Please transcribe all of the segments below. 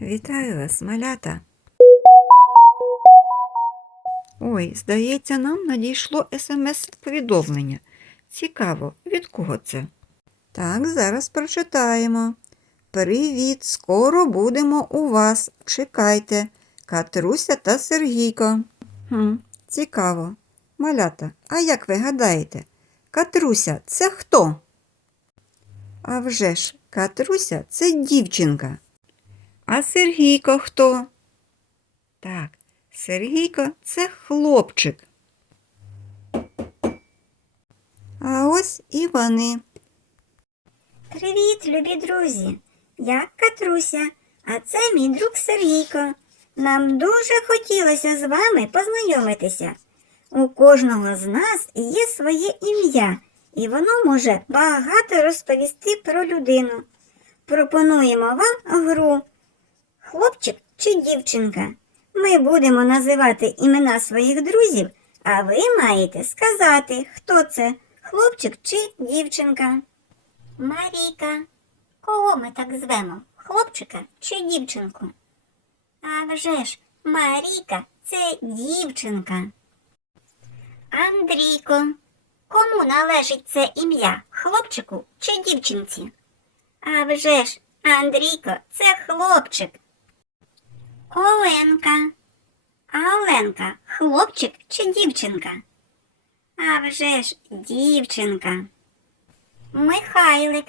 Вітаю вас, малята. Ой, здається, нам надійшло смс-повідомлення. Цікаво, від кого це? Так, зараз прочитаємо. Привіт, скоро будемо у вас. Чекайте. Катруся та Сергійко. Хм, цікаво. Малята, а як ви гадаєте, Катруся це хто? А вже ж, Катруся це дівчинка. А Сергійко хто? Так, Сергійко це хлопчик. А ось і вони. Привіт, любі друзі! Я Катруся, а це мій друг Сергійко. Нам дуже хотілося з вами познайомитися. У кожного з нас є своє ім'я, і воно може багато розповісти про людину. Пропонуємо вам гру. Хлопчик чи дівчинка. Ми будемо називати імена своїх друзів, а ви маєте сказати, хто це хлопчик чи дівчинка. Марійка. Кого ми так звемо? Хлопчика чи дівчинку? А вже ж, Марійка це дівчинка. Андрійко. Кому належить це ім'я? Хлопчику чи дівчинці? А вже ж, Андрійко це хлопчик. Оленка. А Оленка хлопчик чи дівчинка? А вже ж дівчинка. Михайлик.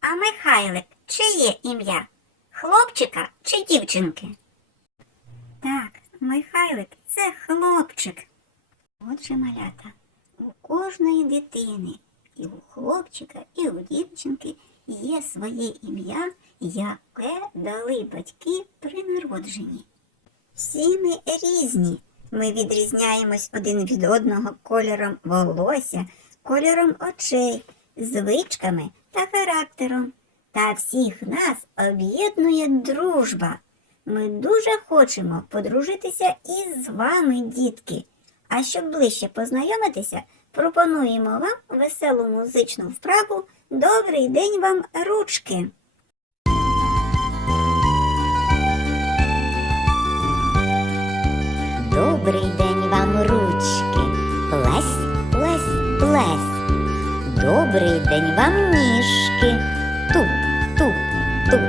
А Михайлик чиє ім'я? Хлопчика чи дівчинки? Так, Михайлик це хлопчик. Отже, малята, у кожної дитини, і у хлопчика, і у дівчинки є своє ім'я, яке дали батьки при народженні. Всі ми різні. Ми відрізняємось один від одного кольором волосся, кольором очей, звичками та характером. Та всіх нас об'єднує дружба. Ми дуже хочемо подружитися із вами, дітки. А щоб ближче познайомитися, пропонуємо вам веселу музичну вправу Добрий день вам ручки. Добрий день вам, ручки, плесь, плесь, плесь. Добрий день вам, ніжки, туп, туп, туп.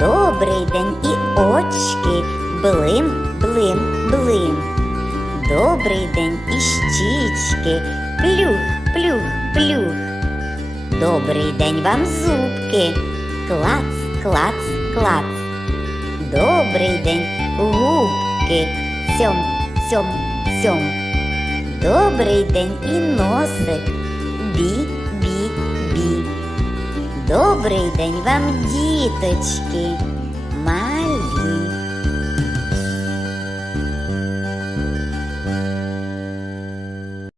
Добрий день і очки, блим, блим, блим. Добрий день і щічки, плюх, плюх, плюх. Добрий день вам, зубки, клац, клац, клац. Добрий день, губки, цьом, цьом, цьом. Добрий день і носик, бі, бі, бі. Добрий день вам, діточки,